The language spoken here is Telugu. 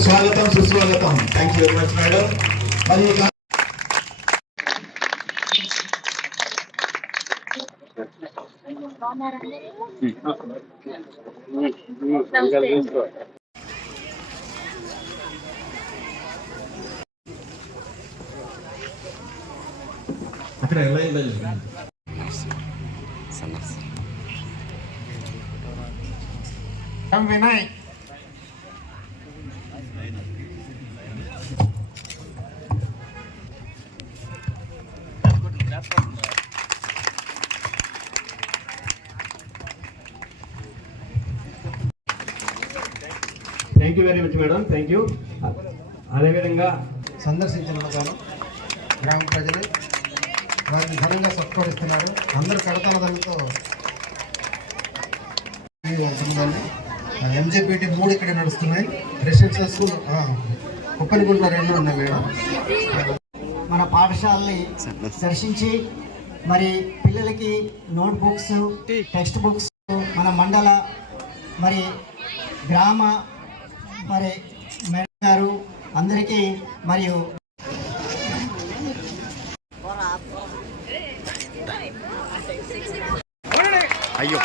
స్వాగతం సుస్వాగతం. Thank you very much madam మరి ఈ కా- అక్కడ ఎలా వెళ్ళాలి Vinay. Thank you very much madam thank you అదేవిధంగా సందర్శించిన గాను గ్రామ ప్రజలు వారిని ఘనంగా సత్కరిస్తున్నారు అందరూ కడతలతో ఎంజేపీటీ మూడు ఇక్కడ నడుస్తున్నాయి. రెసిడెన్షియల్ స్కూల్ కుప్పనిగుంట రెండు ఉన్నాయి మేడం. మన పాఠశాలని దర్శించి మరి పిల్లలకి నోట్ బుక్స్ టెక్స్ట్ బుక్స్ మన మండల మరి గ్రామ మరి మేడం గారు అందరికీ మరియు అయ్యో